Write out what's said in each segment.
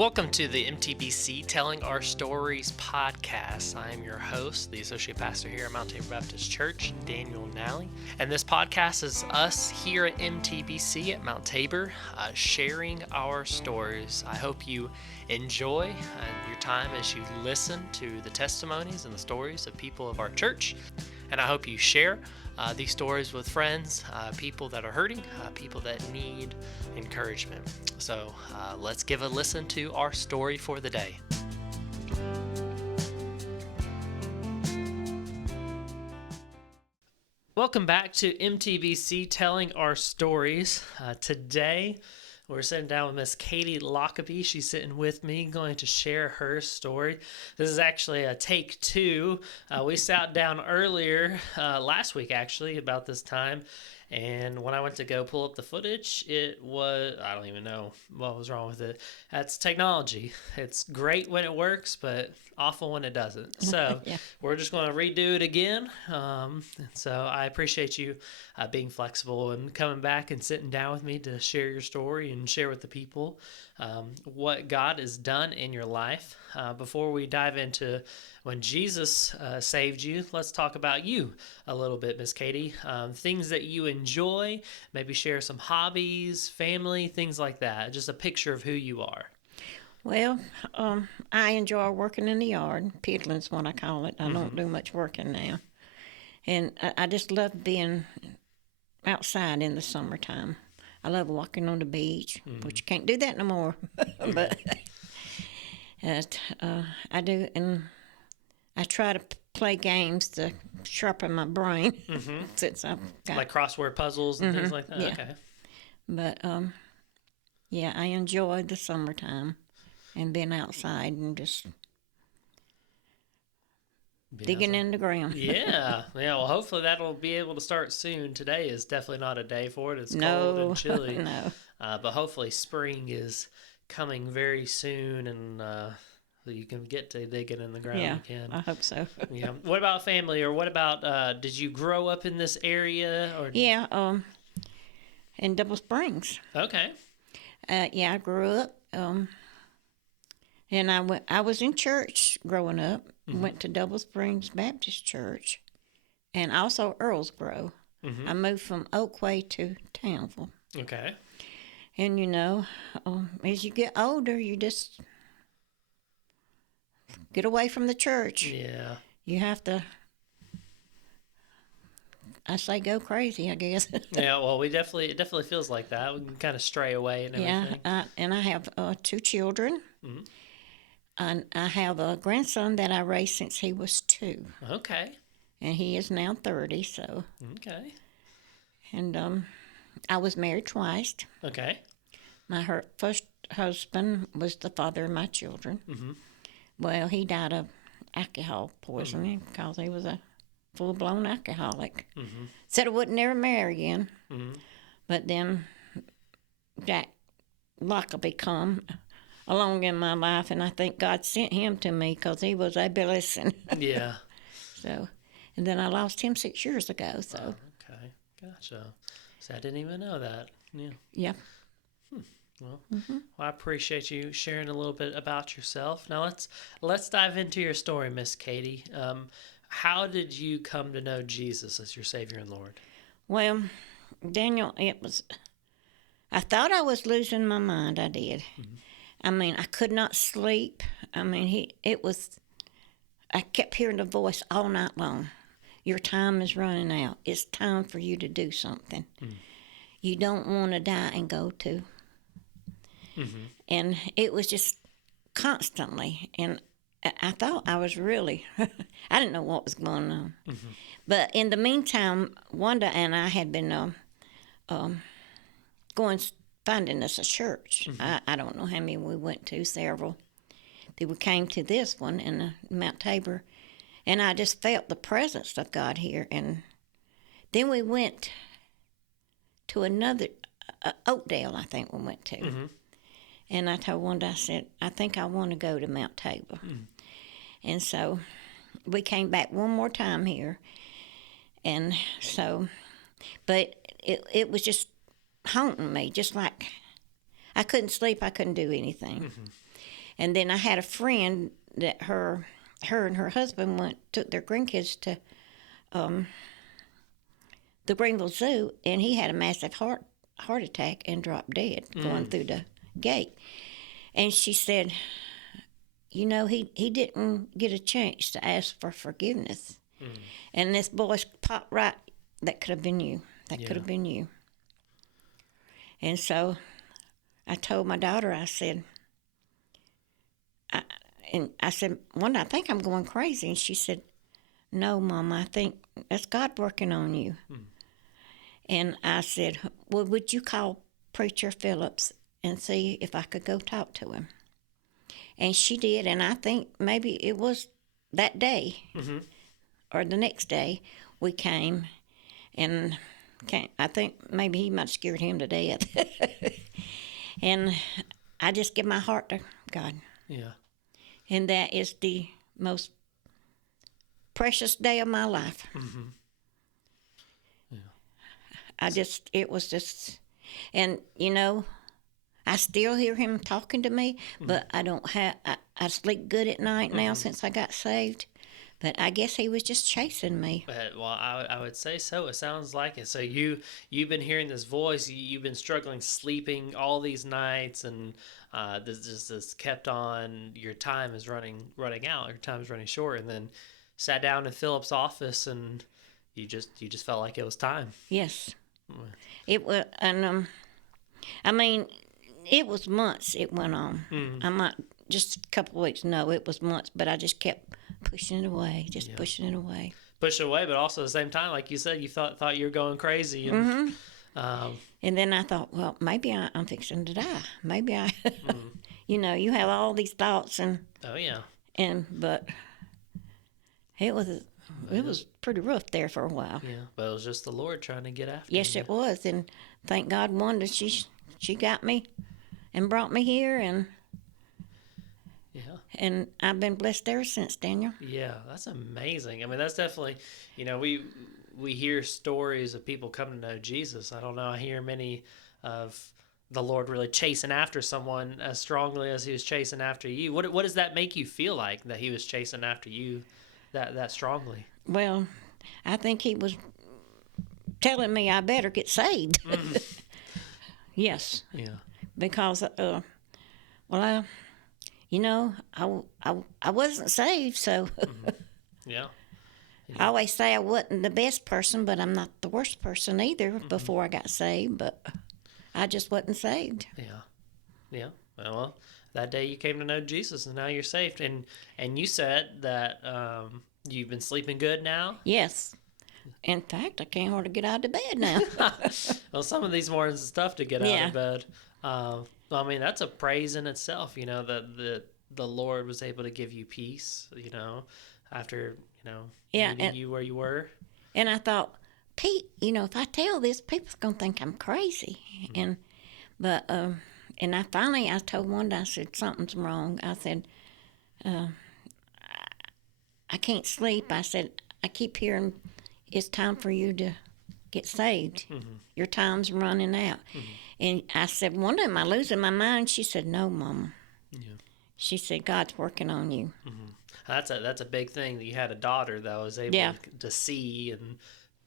Welcome to the MTBC Telling Our Stories podcast. I am your host, the Associate Pastor here at Mount Tabor Baptist Church, Daniel Nally. And this podcast is us here at MTBC at Mount Tabor sharing our stories. I hope you enjoy your time as you listen to the testimonies and the stories of people of our church. And I hope you share these stories with friends, people that are hurting, people that need encouragement. So let's give a listen to our story for the day. Welcome back to MTBC Telling Our Stories. Today, we're sitting down with Miss Katie Lockaby. She's sitting with me, going to share her story. This is actually a take two. We sat down earlier, last week actually, about this time. And when I went to go pull up the footage, it was, I don't even know what was wrong with it. That's technology. It's great when it works, but awful when it doesn't. So yeah. We're just going to redo it again. So I appreciate you being flexible and coming back and sitting down with me to share your story and share with the people what God has done in your life. Before we dive into when Jesus saved you, let's talk about you a little bit, Miss Katie. Things that you enjoy, maybe share some hobbies, family, things like that. Just a picture of who you are. Well, I enjoy working in the yard. Piddling's what I call it. I don't do much working now. And I just love being outside in the summertime. I love walking on the beach, but you can't do that no more. But I do, and I try to play games to sharpen my brain. Since I've got, like crossword puzzles and things like that? Yeah. Okay. But, yeah, I enjoy the summertime and being outside and just digging in the ground. Yeah. Well, hopefully that'll be able to start soon. Today is definitely not a day for it. It's cold and chilly. No. But hopefully spring is coming very soon, and you can get to digging in the ground again. I hope so. Yeah. What about family, or what about, did you grow up in this area? Or Yeah, in Double Springs. Okay. Yeah, I grew up, and I was in church growing up. Went to Double Springs Baptist Church, and also Earlsboro. I moved from Oakway to Townville. Okay. And, you know, as you get older, you just get away from the church. Yeah. You have to, I say, go crazy, I guess. Yeah, well, it definitely feels like that. We can kind of stray away and everything. Yeah, and I have 2 children. And I have a grandson that I raised since he was 2. Okay. And he is now 30, so. Okay. And I was married twice. Okay. My first husband was the father of my children. Well, he died of alcohol poisoning because he was a full-blown alcoholic. Said I wouldn't never marry again. But then Jack Lockaby come along in my life, and I think God sent him to me because he was a blessing. Yeah. So, and then I lost him 6 years ago. So. Oh, okay, gotcha. So I didn't even know that. Yeah. Yeah. Well, I appreciate you sharing a little bit about yourself. Now let's dive into your story, Miss Katie. How did you come to know Jesus as your Savior and Lord? Well, Daniel, I thought I was losing my mind. I did. I mean, I could not sleep. I mean, I kept hearing the voice all night long. Your time is running out. It's time for you to do something. You don't want to die and go to. And it was just constantly. And I thought I was really, I didn't know what was going on. But in the meantime, Wanda and I had been finding us a church. I don't know how many we went to, several. Then we came to this one in Mount Tabor, and I just felt the presence of God here. And then we went to another, Oakdale, I think we went to. And I told Wanda, I said, I think I want to go to Mount Tabor. And so we came back one more time here. And so, but it was just haunting me, just like I couldn't sleep, I couldn't do anything. And then I had a friend that her and her husband took their grandkids to the Greenville Zoo, and he had a massive heart attack and dropped dead going through the gate. And she said, you know, he didn't get a chance to ask for forgiveness. And this voice popped right, that could have been you. That could have been you. And so I told my daughter, I said, Wanda, I think I'm going crazy. And she said, no, Mama, I think that's God working on you. And I said, well, would you call Preacher Phillips and see if I could go talk to him? And she did, and I think maybe it was that day or the next day we came, and I think maybe he might have scared him to death. And I just give my heart to God. Yeah. And that is the most precious day of my life. Yeah. It was just, and you know, I still hear him talking to me, but I sleep good at night now since I got saved. But I guess he was just chasing me. Well, I would say so. It sounds like it. So you've been hearing this voice. You've been struggling sleeping all these nights, and this kept on. Your time is running out. Your time is running short, and then sat down in Philip's office, and you just felt like it was time. Yes, it was, and I mean, it was months. It went on. I'm not just a couple of weeks. No, it was months. But I just kept pushing it away, pushing it away. Push it away, but also at the same time, like you said, you thought you were going crazy. And, and then I thought, well, maybe I'm fixing to die. Maybe you know, you have all these thoughts and. Oh yeah. But it was pretty rough there for a while. Yeah, but it was just the Lord trying to get after Yes, you. it was, and thank God, Wanda, she got me and brought me here, and. Yeah. And I've been blessed ever since, Daniel. Yeah, that's amazing. I mean, that's definitely, you know, we hear stories of people coming to know Jesus. I don't know, I hear many of the Lord really chasing after someone as strongly as he was chasing after you. What does that make you feel like, that he was chasing after you that strongly? Well, I think he was telling me I better get saved. Yes. Yeah. Because, you know, I wasn't saved, so. Yeah. I always say I wasn't the best person, but I'm not the worst person either before I got saved, but I just wasn't saved. Yeah. Yeah. Well, that day you came to know Jesus, and now you're saved. And you said that you've been sleeping good now? Yes. In fact, I can't hardly get out of bed now. Well, some of these mornings it's tough to get out of bed. I mean, that's a praise in itself, you know, that the Lord was able to give you peace, you know, after, you know, meeting you where you were. And I thought, Pete, you know, if I tell this, people's going to think I'm crazy. And I finally told Wanda, I said, something's wrong. I said, I can't sleep. I said, I keep hearing it's time for you to get saved. Your time's running out. And I said, Wanda, am I losing my mind? She said, no, Mama. Yeah. She said, God's working on you. That's a big thing, that you had a daughter that was able to see and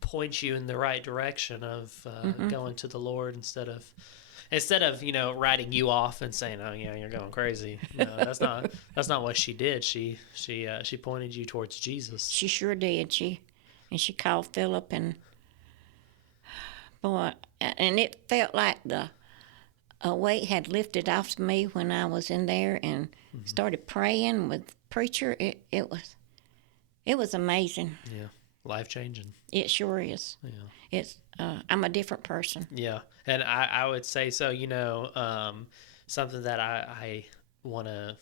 point you in the right direction of going to the Lord instead of, you know, writing you off and saying, oh yeah, you're going crazy. No, that's not what she did. She pointed you towards Jesus. She sure did. She called Philip, and boy, and it felt like a weight had lifted off me when I was in there and started praying with Preacher. It was amazing. Yeah, life changing. It sure is. Yeah, it's I'm a different person. Yeah, and I would say so. You know, something that I want to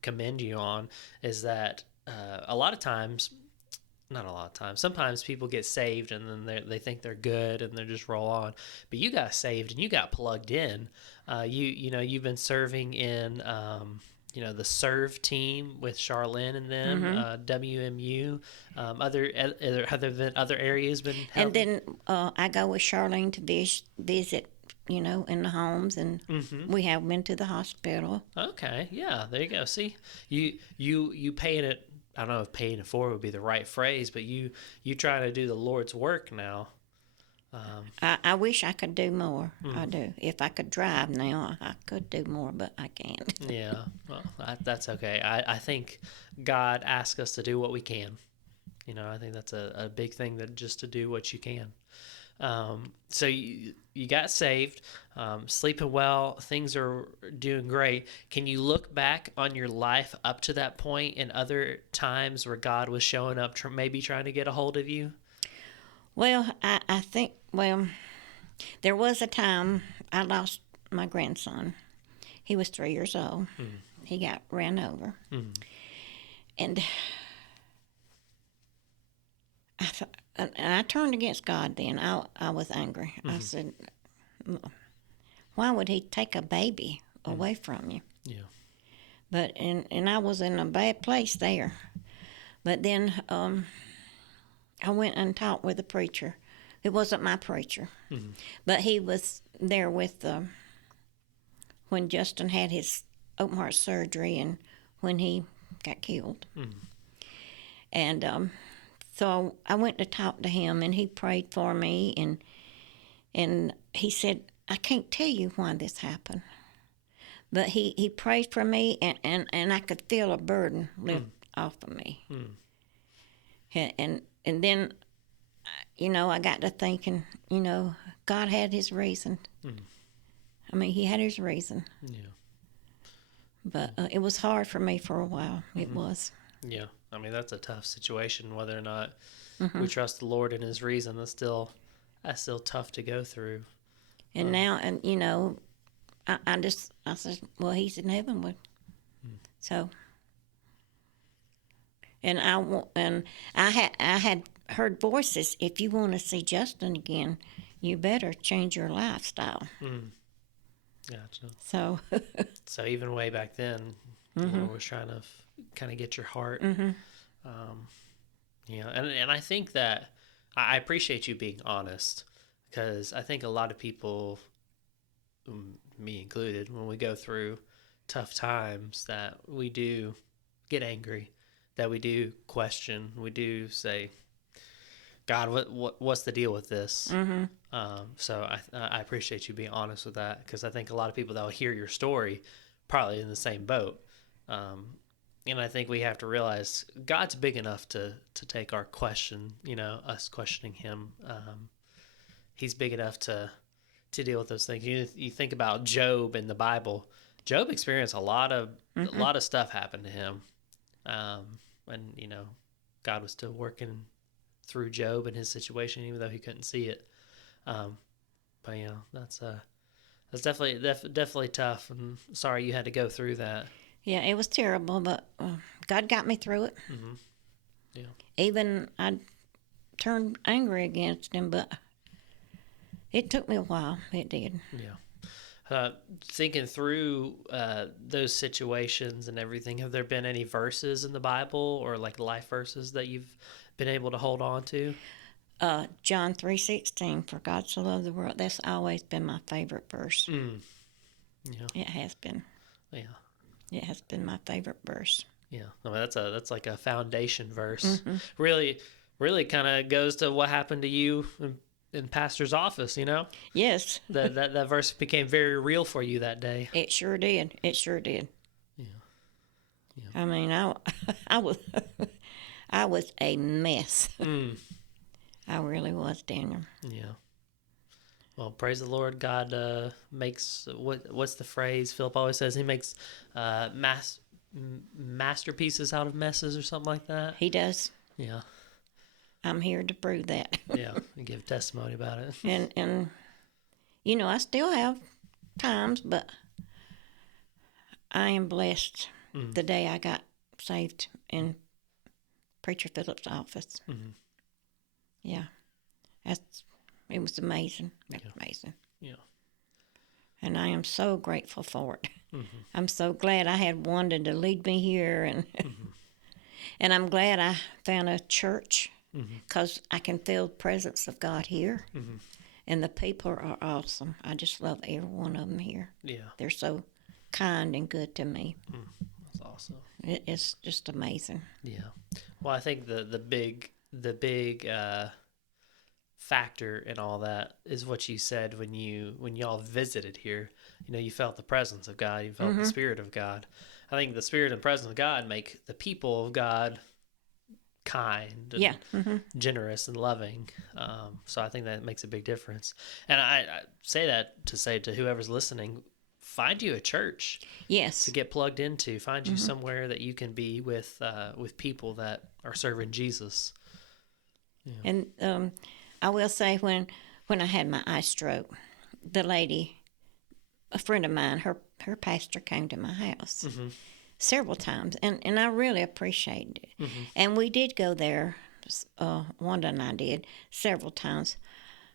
commend you on is that a lot of times. Not a lot of times. Sometimes people get saved and then they think they're good and they just roll on. But you got saved and you got plugged in. You know, you've been serving in you know, the Serve team with Charlene and them, WMU. Have there been other areas been helping? And then I go with Charlene to visit in the homes, and we have been to the hospital. Okay, yeah, there you go. See, you paying it. I don't know if paying it forward would be the right phrase, but you trying to do the Lord's work now. I wish I could do more. I do. If I could drive now, I could do more, but I can't. Yeah, well, that's okay. I think God asks us to do what we can. I think that's a big thing, that just to do what you can. So you got saved, sleeping well, things are doing great. Can you look back on your life up to that point and other times where God was showing up, maybe trying to get a hold of you? Well, I think, there was a time I lost my grandson. He was 3 years old. He got ran over. And I turned against God then. I was angry. I said, why would he take a baby away from you? Yeah. But and I was in a bad place there. But then I went and talked with a preacher. It wasn't my preacher, but he was there with when Justin had his open heart surgery and when he got killed. And so I went to talk to him, and he prayed for me, and he said, I can't tell you why this happened, but he prayed for me, and I could feel a burden lift off of me. And then, I got to thinking, God had his reason. I mean, he had his reason. Yeah. But it was hard for me for a while. It was. Yeah. I mean, that's a tough situation, whether or not we trust the Lord and his reason. That's still tough to go through. And now, I said, well, he's in heaven. So, and I had heard voices. If you want to see Justin again, you better change your lifestyle. Gotcha. So even way back then, the Lord was trying to kind of get your heart. And I think that I appreciate you being honest, because I think a lot of people, me included, when we go through tough times, that we do get angry, that we do question, we do say, God, what's the deal with this? So I appreciate you being honest with that, because I think a lot of people that will hear your story probably in the same boat. And I think we have to realize God's big enough to take our question, us questioning him. He's big enough to deal with those things. You think about Job in the Bible. Job experienced a lot of stuff happened to him. And God was still working through Job and his situation, even though he couldn't see it. But that's definitely tough. And sorry you had to go through that. Yeah, it was terrible, but God got me through it. Yeah. Even I turned angry against him, but it took me a while. It did. Yeah. Thinking through those situations and everything, have there been any verses in the Bible or like life verses that you've been able to hold on to? John 3:16, for God so loved the world. That's always been my favorite verse. Yeah. It has been. Yeah. It has been my favorite verse. Yeah. I mean, that's like a foundation verse. Really, really kind of goes to what happened to you in pastor's office, Yes. That verse became very real for you that day. It sure did. It sure did. Yeah. I mean, I was a mess. I really was, Daniel. Yeah. Well, praise the Lord. God makes, what's the phrase Philip always says? He makes masterpieces out of messes or something like that. He does. Yeah. I'm here to prove that. Yeah, and give testimony about it. And I still have times, but I am blessed. The day I got saved in Preacher Philip's office. Yeah, it was amazing. It was amazing. Yeah. And I am so grateful for it. I'm so glad I had one to lead me here, and and I'm glad I found a church, because I can feel the presence of God here, And the people are awesome. I just love every one of them here. Yeah. They're so kind and good to me. That's awesome. It's just amazing. Yeah. Well, I think the big factor in all that is what you said when y'all visited here. You felt the presence of God. You felt the Spirit of God. I think the Spirit and presence of God make the people of God kind and generous and loving. So I think that makes a big difference. And I say that to say to whoever's listening, find you a church. Yes. To get plugged into. Find you somewhere that you can be with people that are serving Jesus. Yeah. And I will say when I had my eye stroke, the lady, a friend of mine, her pastor came to my house several times, and I really appreciated it. And we did go there, Wanda and I did, several times,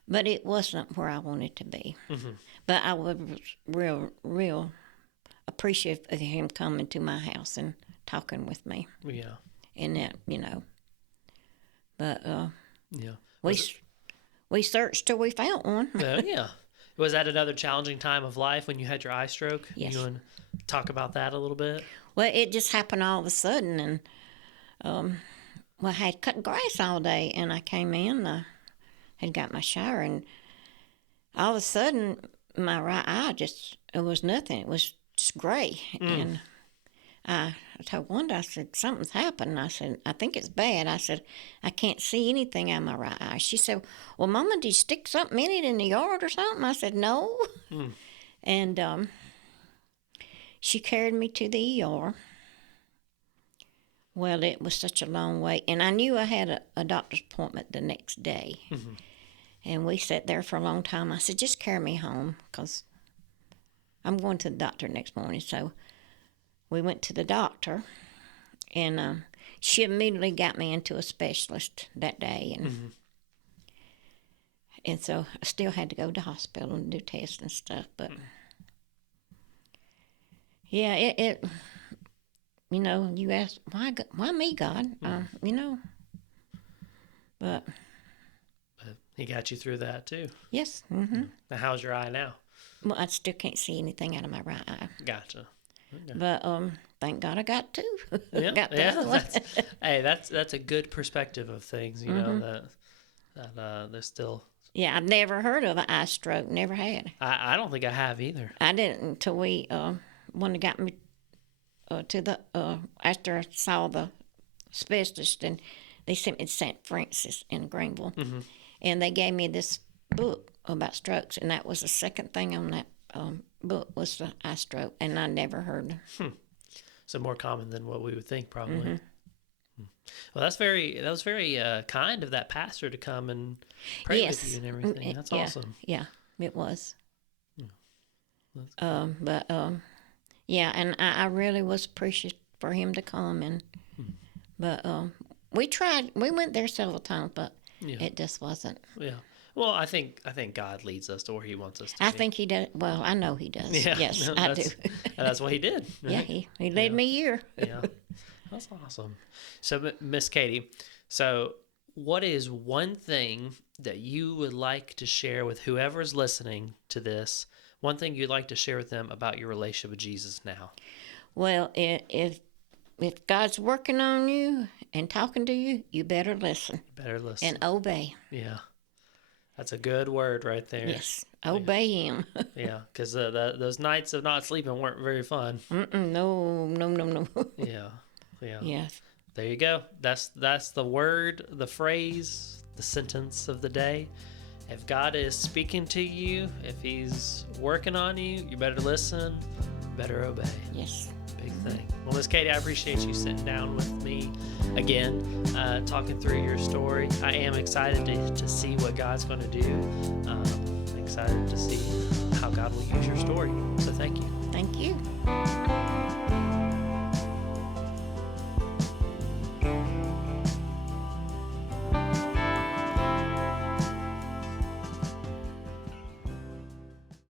but it wasn't where I wanted to be. But I was real appreciative of him coming to my house and talking with me. Yeah. And that, But yeah. We searched till we found one. Yeah. Was that another challenging time of life when you had your eye stroke? Yes. You want to talk about that a little bit? Well, it just happened all of a sudden, and I had cut grass all day, and I came in, I had got my shower, and all of a sudden, my right eye it was nothing. It was just gray, and I told Wanda, I said, something's happened. I said, I think it's bad. I said, I can't see anything out of my right eye. She said, well, Mama, did you stick something in it in the yard or something? I said, no. And she carried me to the ER. Well, it was such a long wait. And I knew I had a doctor's appointment the next day. And we sat there for a long time. I said, just carry me home because I'm going to the doctor next morning. So we went to the doctor, and she immediately got me into a specialist that day. And so I still had to go to the hospital and do tests and stuff. But, yeah, it you ask, why me, God? But He got you through that, too. yes. Now, how's your eye now? Well, I still can't see anything out of my right eye. Gotcha. Okay. But thank God I got two. Yeah, got the other one. That's a good perspective of things. That there's still. Yeah, I've never heard of an eye stroke. Never had. I don't think I have either. I didn't until when they got me to the after I saw the specialist, and they sent me to St. Francis in Greenville, and they gave me this book about strokes, and that was the second thing on that book was the eye stroke, and I never heard. So more common than what we would think, probably. Well, that was very kind of that pastor to come and pray with you and everything. That's awesome. Yeah, it was. Cool. Yeah, and I really was appreciative for him to come, and but we tried. We went there several times, but it just wasn't. Yeah. Well, I think God leads us to where He wants us to. I think He does. Well, I know He does. Yeah, yes, I do. That's what He did. Right? Yeah, He led me here. Yeah, that's awesome. So, Miss Katie, what is one thing that you would like to share with whoever's listening to this? One thing you'd like to share with them about your relationship with Jesus now? Well, if God's working on you and talking to you, you better listen. Better listen and obey. Yeah. That's a good word right there. Yes, obey Him. Yeah, because those nights of not sleeping weren't very fun. No. Yeah. Yes. There you go. That's the word, the phrase, the sentence of the day. If God is speaking to you, if He's working on you, you better listen, better obey. Yes. Big thing. Well, Miss Katie, I appreciate you sitting down with me again, talking through your story. I am excited to see what God's going to do. I'm excited to see how God will use your story. So thank you. Thank you.